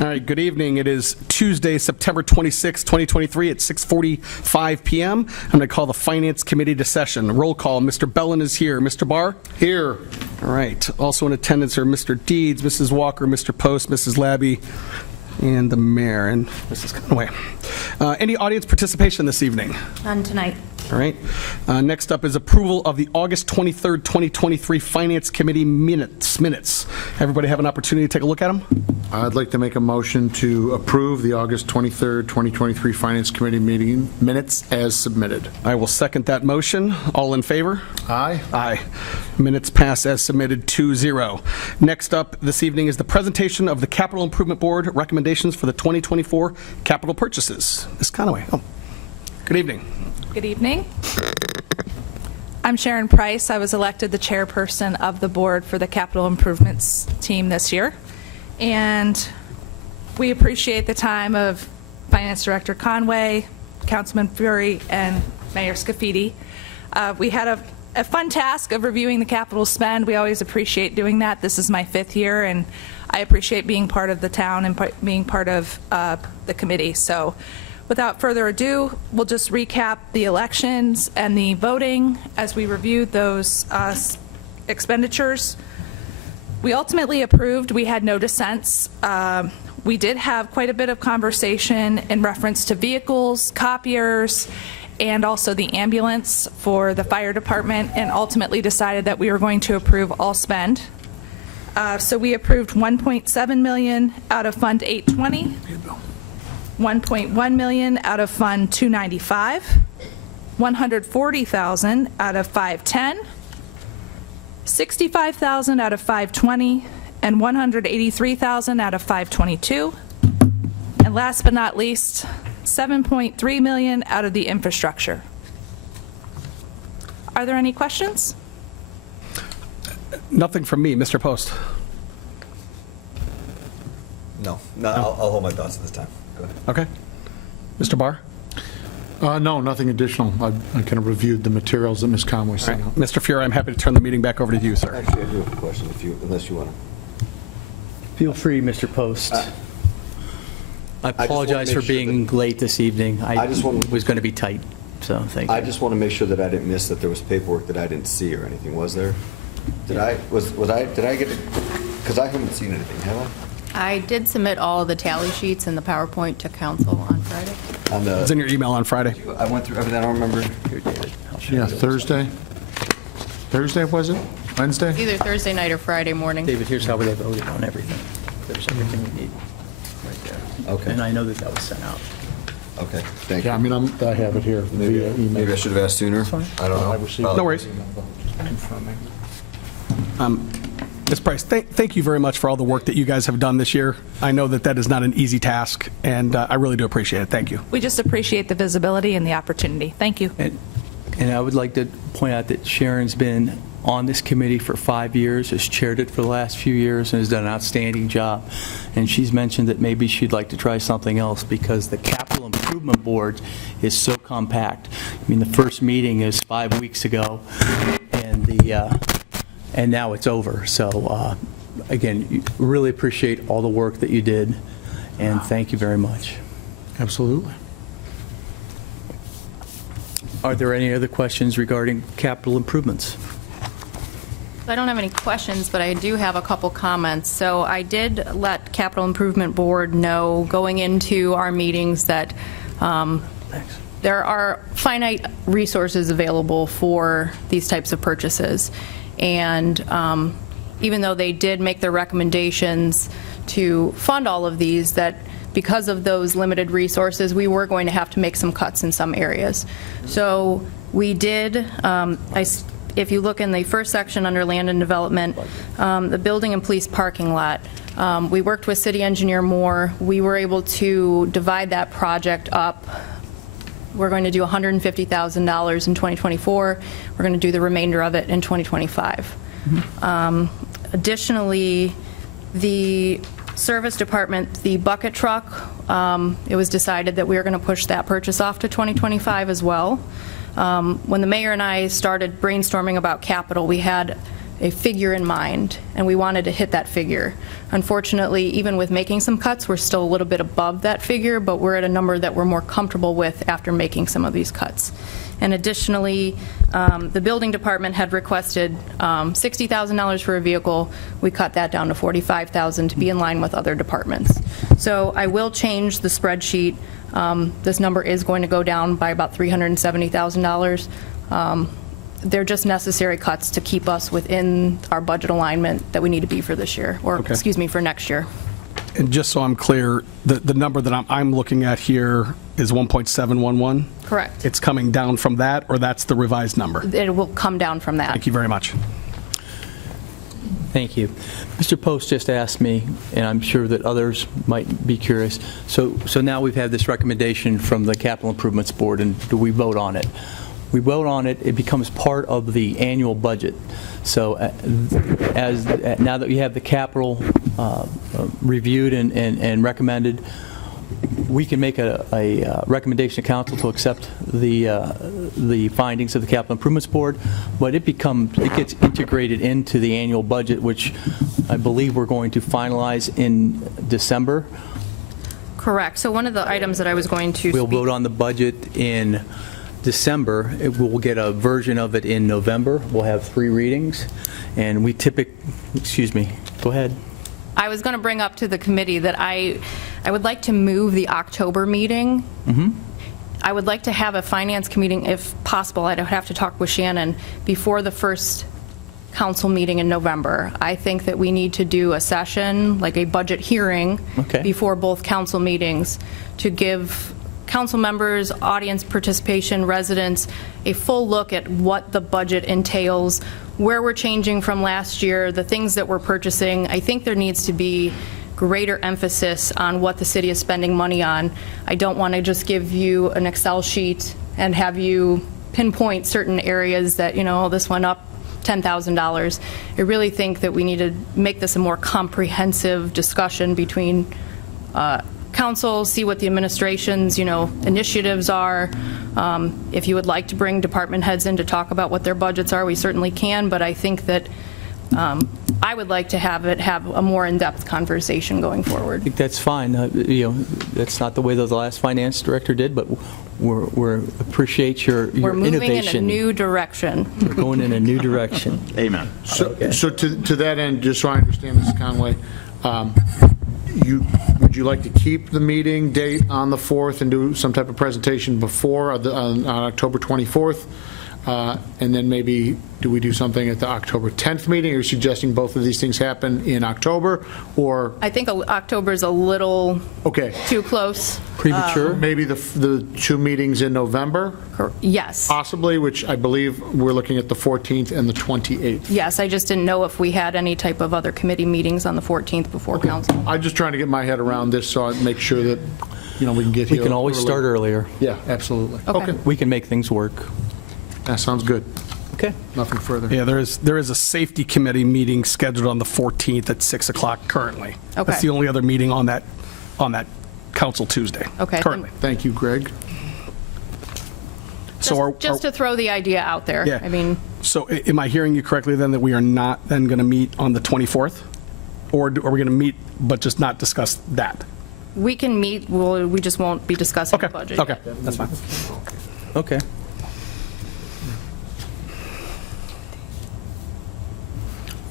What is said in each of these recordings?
All right, good evening. It is Tuesday, September 26, 2023 at 6:45 p.m. I'm going to call the Finance Committee to session. Roll call. Mr. Bellin is here. Mr. Barr? Here. All right. Also in attendance are Mr. Deeds, Mrs. Walker, Mr. Post, Mrs. Labby, and the mayor, and Mrs. Conway. Any audience participation this evening? None tonight. All right. Next up is approval of the August 23rd, 2023 Finance Committee minutes. Everybody have an opportunity to take a look at them? I'd like to make a motion to approve the August 23rd, 2023 Finance Committee meeting minutes as submitted. I will second that motion. All in favor? Aye. Aye. Minutes pass as submitted 2-0. Next up this evening is the presentation of the Capital Improvement Board recommendations for the 2024 capital purchases. Ms. Conway. Oh, good evening. Good evening. I'm Sharon Price. I was elected the chairperson of the board for the capital improvements team this year. And we appreciate the time of Finance Director Conway, Councilman Fury, and Mayor Scafidi. We had a fun task of reviewing the capital spend. We always appreciate doing that. This is my 5th year, and I appreciate being part of the town and being part of the committee. So without further ado, we'll just recap the elections and the voting as we reviewed those expenditures. We ultimately approved. We had no dissents. We did have quite a bit of conversation in reference to vehicles, copiers, and also the ambulance for the fire department, and ultimately decided that we were going to approve all spend. So we approved $1.7 million out of Fund 820, $1.1 million out of Fund 295, $140,000 out of 510, $65,000 out of 520, and $183,000 out of 522. And last but not least, $7.3 million out of the infrastructure. Are there any questions? Nothing from me. Mr. Post. No, I'll hold my thoughts at this time. Go ahead. Okay. Mr. Barr? No, nothing additional. I kind of reviewed the materials that Ms. Conway sent out. Mr. Fury, I'm happy to turn the meeting back over to you, sir. Actually, I do have a question, unless you want to. Feel free, Mr. Post. I apologize for being late this evening. I was going to be tight, so thank you. I just want to make sure that I didn't miss that there was paperwork that I didn't see or anything. Was there? Did I get it? Because I haven't seen anything, have I? I did submit all of the tally sheets and the PowerPoint to council on Friday. It's in your email on Friday. I went through everything. I don't remember. Here, David. Yeah, Thursday. Thursday, was it? Wednesday? Either Thursday night or Friday morning. David, here's how they voted on everything. There's everything we need right there. Okay. And I know that was sent out. Okay, thank you. Yeah, I mean, I have it here via email. Maybe I should have asked sooner. I don't know. No worries. Ms. Price, thank you very much for all the work that you guys have done this year. I know that is not an easy task, and I really do appreciate it. Thank you. We just appreciate the visibility and the opportunity. Thank you. And I would like to point out that Sharon's been on this committee for 5 years, has chaired it for the last few years, and has done an outstanding job. And she's mentioned that maybe she'd like to try something else because the Capital Improvement Board is so compact. I mean, the first meeting is 5 weeks ago, and now it's over. So, again, really appreciate all the work that you did, and thank you very much. Absolutely. Are there any other questions regarding capital improvements? I don't have any questions, but I do have a couple comments. So I did let Capital Improvement Board know going into our meetings that there are finite resources available for these types of purchases. And even though they did make their recommendations to fund all of these, that because of those limited resources, we were going to have to make some cuts in some areas. So we did, if you look in the first section under land and development, the building and police parking lot, we worked with city engineer Moore. We were able to divide that project up. We're going to do $150,000 in 2024. We're going to do the remainder of it in 2025. Additionally, the service department, the bucket truck, it was decided that we were going to push that purchase off to 2025 as well. When the mayor and I started brainstorming about capital, we had a figure in mind, and we wanted to hit that figure. Unfortunately, even with making some cuts, we're still a little bit above that figure, but we're at a number that we're more comfortable with after making some of these cuts. And additionally, the building department had requested $60,000 for a vehicle. We cut that down to $45,000 to be in line with other departments. So I will change the spreadsheet. This number is going to go down by about $370,000. They're just necessary cuts to keep us within our budget alignment that we need to be for this year, or, Okay. excuse me, for next year. And just so I'm clear, the number that I'm looking at here is 1.711? Correct. It's coming down from that, or that's the revised number? It will come down from that. Thank you very much. Thank you. Mr. Post just asked me, and I'm sure that others might be curious, so now we've had this recommendation from the Capital Improvements Board, and do we vote on it? We vote on it, it becomes part of the annual budget. So now that we have the capital reviewed and recommended, we can make a recommendation to council to accept the findings of the Capital Improvements Board, but it gets integrated into the annual budget, which I believe we're going to finalize in December. Correct. So one of the items that I was going to We'll speak- vote on the budget in December. We'll get a version of it in November. We'll have 3 readings, and we excuse me, go ahead. I was going to bring up to the committee that I would like to move the October meeting. I would like to have a finance meeting, if possible. I'd have to talk with Shannon before the first council meeting in November. I think that we need to do a session, like a budget hearing, Okay. before both council meetings to give council members, audience participation, residents, a full look at what the budget entails, where we're changing from last year, the things that we're purchasing. I think there needs to be greater emphasis on what the city is spending money on. I don't want to just give you an Excel sheet and have you pinpoint certain areas that, this went up $10,000. I really think that we need to make this a more comprehensive discussion between council, see what the administration's, initiatives are. If you would like to bring department heads in to talk about what their budgets are, we certainly can, but I think that I would like to have a more in-depth conversation going I forward. think that's fine. That's not the way that the last finance director did, but we appreciate your We're moving in a innovation. new direction. We're going in a new direction. Amen. So to that end, just so I understand, Mrs. Conway, would you like to keep the meeting date on the 4th and do some type of presentation before on October 24th? And then maybe, do we do something at the October 10th meeting? Are you suggesting both of these things happen in October, or, I think October's a little okay, too close. Premature? maybe the 2 meetings in November, Yes. possibly, which I believe we're looking at the 14th and the 28th. Yes, I just didn't know if we had any type of other committee meetings on the 14th before council. I'm just trying to get my head around this, so I make sure that, we can get We here. can always start earlier. Yeah, absolutely. Okay. We can make things work. That sounds good. Okay. Nothing further. Yeah, there is a safety committee meeting scheduled on the 14th at 6 o'clock currently. Okay. That's the only other meeting on that council Tuesday. Okay. Currently. Thank you, Greg. Just to throw the idea out there. Yeah. I mean, So am I hearing you correctly then that we are not then going to meet on the 24th? Or are we going to meet but just not discuss that? we can meet, we just won't be discussing the Okay, budget. okay, that's fine. Okay.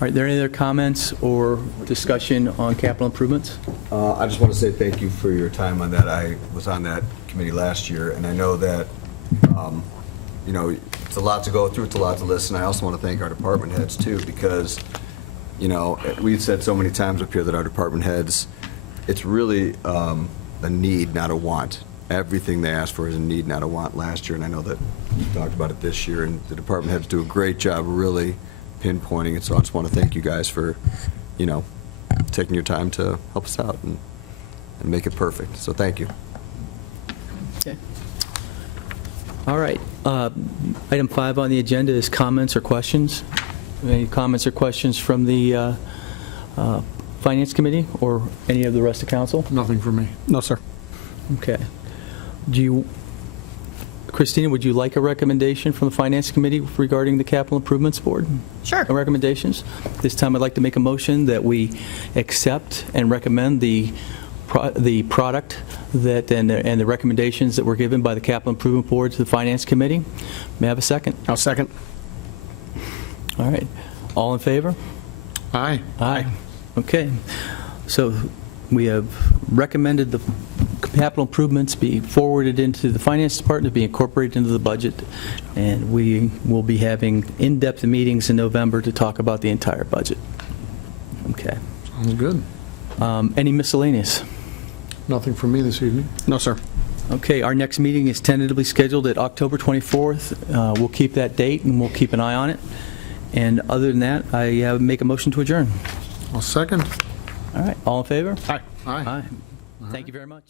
All right, there any other comments or discussion on capital improvements? I just want to say thank you for your time on that. I was on that committee last year, and I know that, it's a lot to go through, it's a lot to listen. I also want to thank our department heads, too, because, we've said so many times up here that our department heads, it's really a need, not a want. Everything they ask for is a need, not a want last year, and I know that we talked about it this year, and the department heads do a great job really pinpointing it, so I just want to thank you guys for, taking your time to help us out and make it perfect. So thank you. Okay. All right. Item 5 on the agenda is comments or questions. Any comments or questions from the Finance Committee or any of the rest of council? Nothing for me. No, sir. Okay. Do you Christina, would you like a recommendation from the Finance Committee regarding the Capital Improvements Board? Sure. Recommendations? This time, I'd like to make a motion that we accept and recommend the product that, and the recommendations that were given by the Capital Improvement Board to the Finance Committee. May I have a second? I'll second. All right. All in favor? Aye. Aye. Okay. So we have recommended the capital improvements be forwarded into the Finance Department, be incorporated into the budget, and we will be having in-depth meetings in November to talk about the entire budget. Okay. Sounds good. Any miscellaneous? Nothing from me this evening. No, sir. Okay, our next meeting is tentatively scheduled at October 24th. We'll keep that date, and we'll keep an eye on it. And other than that, I make a motion to adjourn. I'll second. All right, all in favor? Aye. Aye. Aye. Thank you very much.